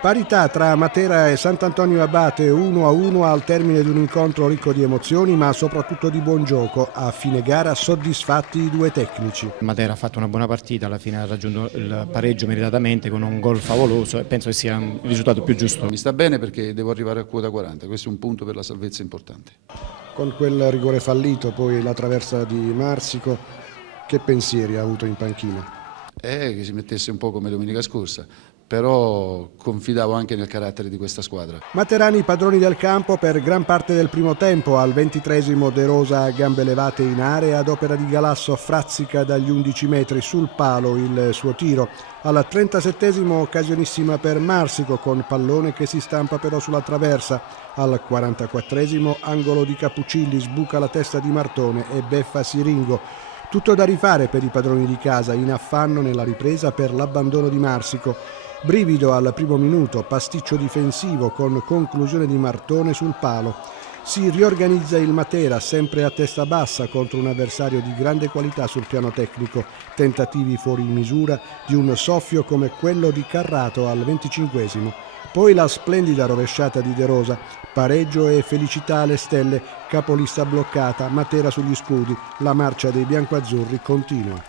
Parità tra Matera e Sant'Antonio Abate 1-1 al termine di un incontro ricco di emozioni ma soprattutto di buon gioco. A fine gara soddisfatti i due tecnici. Matera ha fatto una buona partita, alla fine ha raggiunto il pareggio meritatamente con un gol favoloso e penso che sia il risultato più giusto. Mi sta bene perché devo arrivare a quota 40, questo è un punto per la salvezza importante. Con quel rigore fallito, poi la traversa di Marsico, che pensieri ha avuto in panchina? Che si mettesse un po' come domenica scorsa, però confidavo anche nel carattere di questa squadra. Materani padroni del campo per gran parte del primo tempo. Al 23esimo De Rosa a gambe levate in area ad opera di Galasso frazzica dagli 11 metri sul palo il suo tiro. Al 37esimo occasionissima per Marsico con pallone che si stampa però sulla traversa. Al 44esimo angolo di Capuccilli, sbuca la testa di Martone e beffa Siringo. Tutto da rifare per i padroni di casa, in affanno nella ripresa per l'abbandono di Marsico. Brivido al primo minuto, pasticcio difensivo con conclusione di Martone sul palo. Si riorganizza il Matera, sempre a testa bassa contro un avversario di grande qualità sul piano tecnico. Tentativi fuori misura di un soffio come quello di Carrato al 25esimo. Poi la splendida rovesciata di De Rosa, pareggio e felicità alle stelle, capolista bloccata, Matera sugli scudi, la marcia dei biancoazzurri continua.